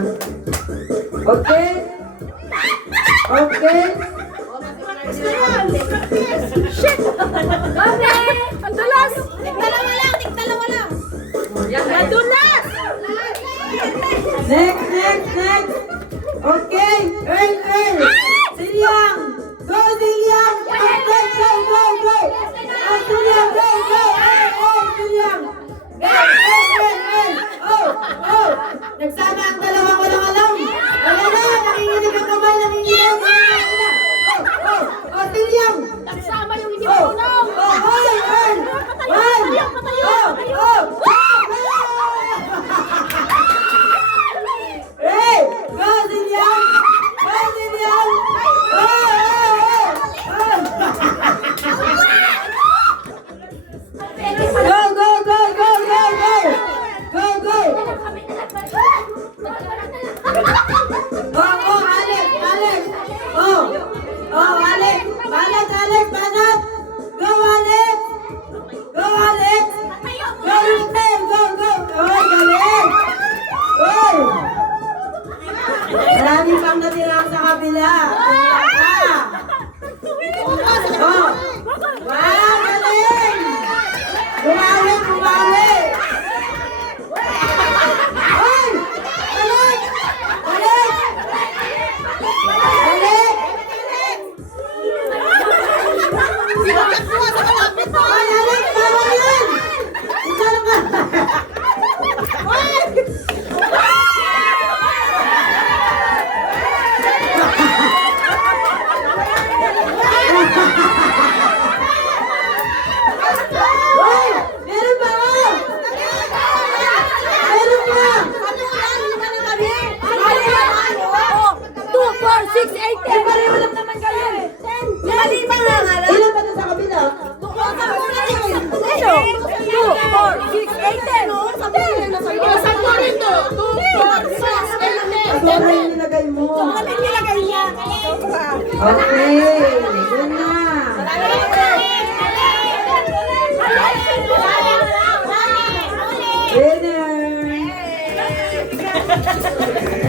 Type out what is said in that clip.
Okay? Okay? Ang dulas! Tigdalawa lang! Ang dulas! Next! Okay! Earl! Silyang! Go, Silyang! Okay, go! Oh, Silyang, go! Silyang! Earl! Oh! Nagsama ang dalawa ko lang alam! Wala na! Nanginginig ang kamay! Nanginginig! Oh, Silyang! Nagsama yung hindi Oh! marunong! Hoy! Earl! Patayo! Hey! Go, Silyang! Go, Silyang! Go! Oh, Alex! Alex! Banat! Go, Alex! Go, Rachel! Go! Oy, galing! Oy! Marami pang natira sa kabila. Oh! Wow, galing! Bumawi! Oy! Alex! Oy, Alex! Bawal yan! Ikaw lang ka! Oy! Meron pa oh! Meron pa! 2, 4, 6, 8, 10! Pareho lang naman kayo eh! 5 nga nga lang! Ilan ba ito sa kabila? 2, 4, 6, 8, 10! Sakto rin to! 2, 4, 6, 8, 10! Ito na yung nilagay mo. Ano nilagay niya? Okay. Good